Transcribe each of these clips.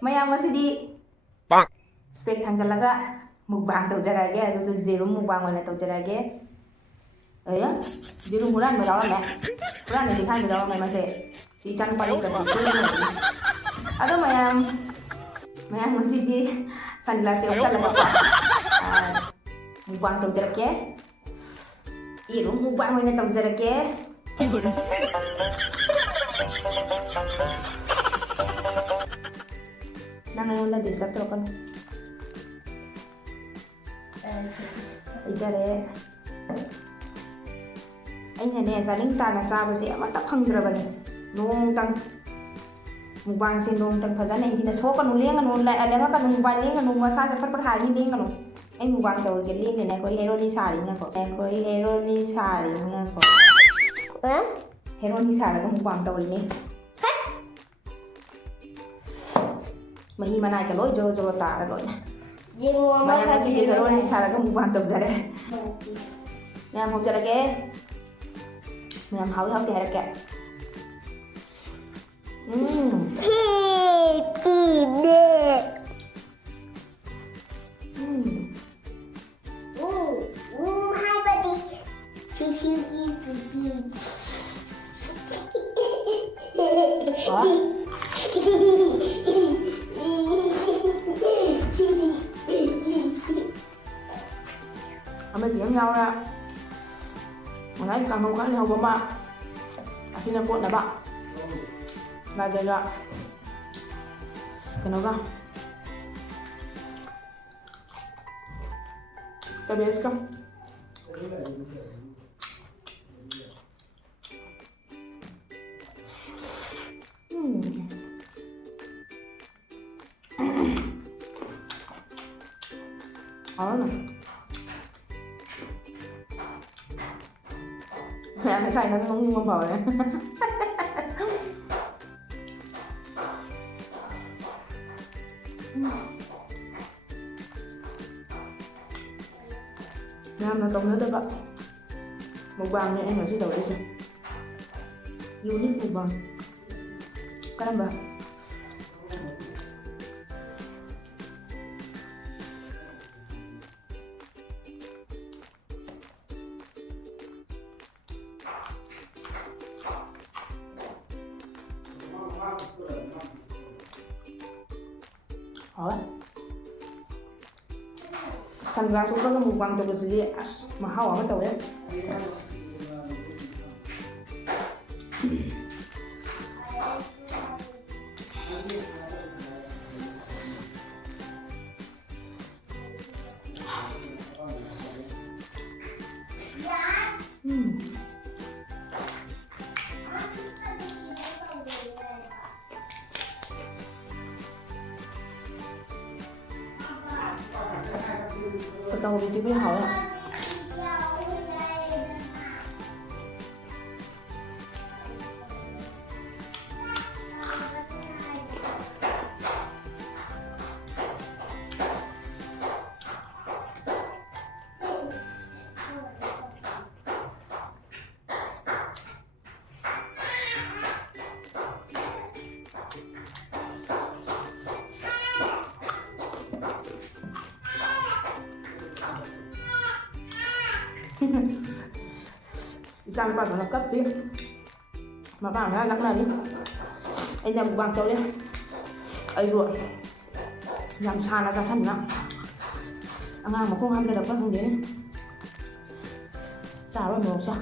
mayam masidi spek thangalaga mukbang tawjarage adusu jerum mukbang ona tawjarage aya jerum huran me rawa me huran me dikhan me rawa me mase ti chan pani ka ti ado mayam masidi sunglass e usalaga mukbang tawjarage jerum mukbang ona tawjarage nang ayun na disturb to kan ijare aina ne saling tana sabu se amata phangdrabani nong tang mukbang se nong tang phajana indina soka nu lenga nu la alenga ka nu ba lenga nu masa sa phat phat ha ni lenga nu ai mukbang to ke lenga ne ko heroine saraga ko ko heroine saraga ko heroine saraga mukbang to ni mahi manai ka loi jo jo ta ra loi na mayam masidi heroine saraga mukbang tawjare mayam haujarage mayam hawi hawi harake Hi buddy. Ame biam nhau ra mà nãy càng không khá không ba khi nào cuộn là bạn là giờ ra cái nó ra cái bé không đó này mẹ mới xài nó không phở này Nam nó tông nữa được ạ mukbang này em nói xin đầu đi chưa unique mukbang các em bảo sunglass cũng có cái mukbang cho cái gì mà hao ở tàu đấy tàu đi chứ biết hỏi à Sang bạn nó cấp đi mà bạn ra lắng này đi anh làm mukbang cháu đi ấy rồi làm sao nó ra sẵn lắm ăn mà không ăn được đâu không đến sao rồi sao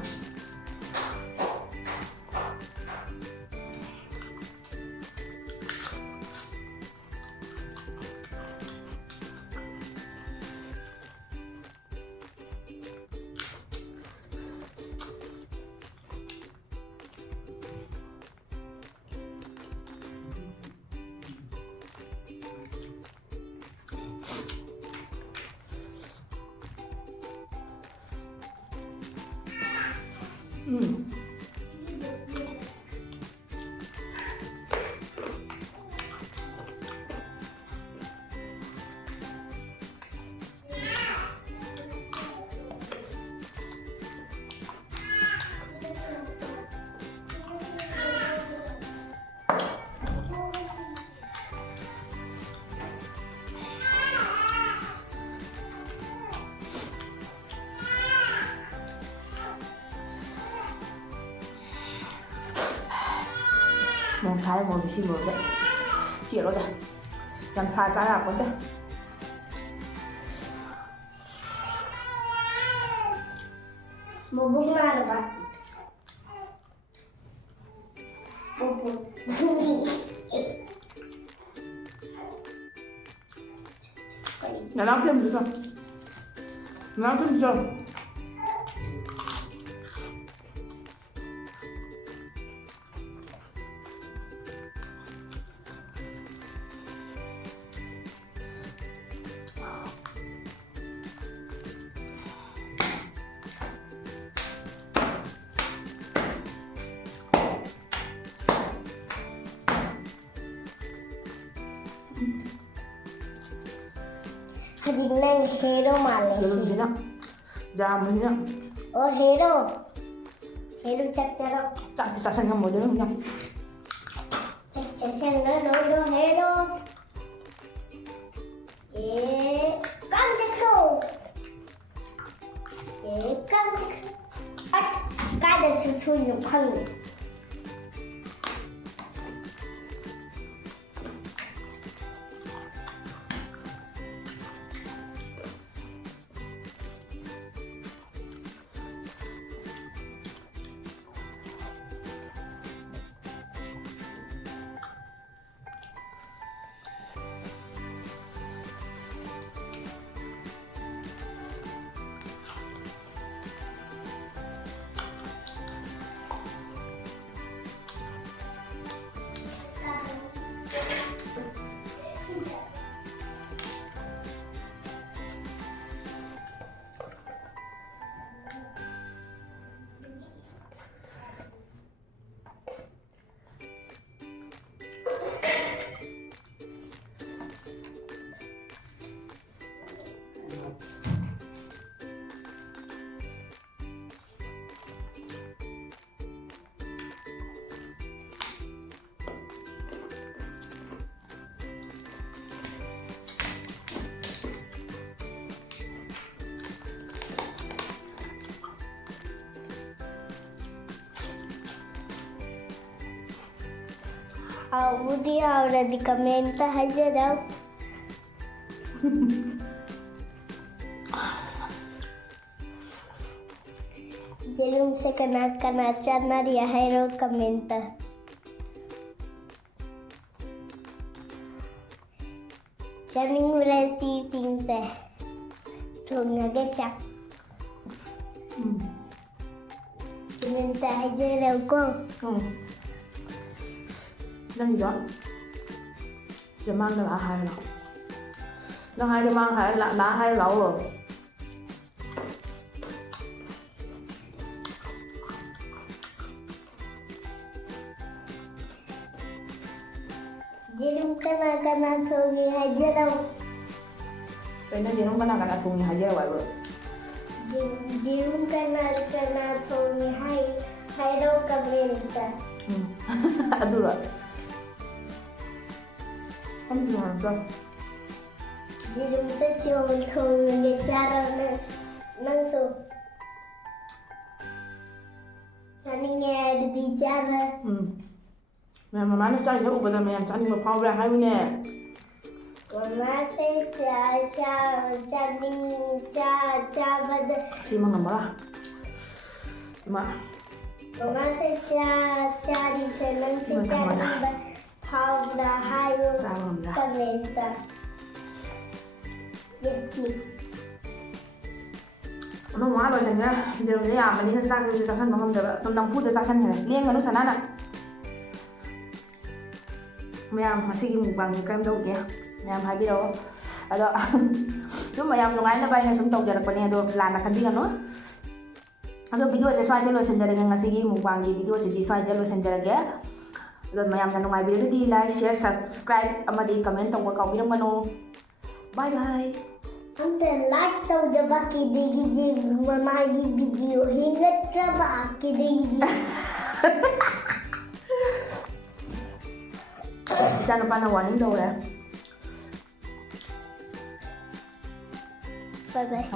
Mong sai mong xì mong đấy. Chị rồi đây. Làm sai trái là vấn đề. Một bông hoa rồi bà. Nhà làm thêm gì không? Làm thêm gì không? 아직 난 헤로 말래. Giờ gì đó. Ra mình nhá. 헤로. 헤로 짝짝로. Chắc thì sang nhau một đứa nha. 짝짝로 헤로. 예, 깜짝고. 예, 깜짝. 아, 까다 두투는 팡. Audi ahora di comenta hajarau. Jelum se kena channel ya hero comenta. Jamin berarti tingte. Tunga gecak. Comenta hajarau ko. Đang gì đó. Giờ mang là hai lẩu. Đang hai đứa mang hai là hai lẩu rồi. Jelum kena tungi hajarau. Vậy nên jelum kena thùng hai giờ vậy rồi. Jelum kena tungi hero comenta. Aduh lah. Kamu gimana bro? Jelum tuh cuma tungi cara nang tuh. Saningnya ada di cara. Mà má nó sai số của tao mày làm sao nhưng mà phong ra hai mươi nè. Mama say cha bada. Khi mà ngầm đó. Mà Mama say cha di senang si cha bada. Powder hayo comenta. Jadi. Nó hóa rồi thành ra giờ cái mà đi nó sang thì sang nó không được tôm đồng phút để sang này liên vào nó sản nè. Mayam masih mukbang kan daw kaya mayam habi daw ado tu mayam nung ay na bay na sumtog jara pa niya do lana kan dingan no ado video sa swai jalo sendara nga sige mukbang di video sa di swai jalo sendara ga ado mayam na nung ay video di like share subscribe amadi comment tong ka bilang mano bye bye Ante like tau da baki digi mamagi video hingat ra baki digi Jangan lupa nawarin dong ya. Bye bye.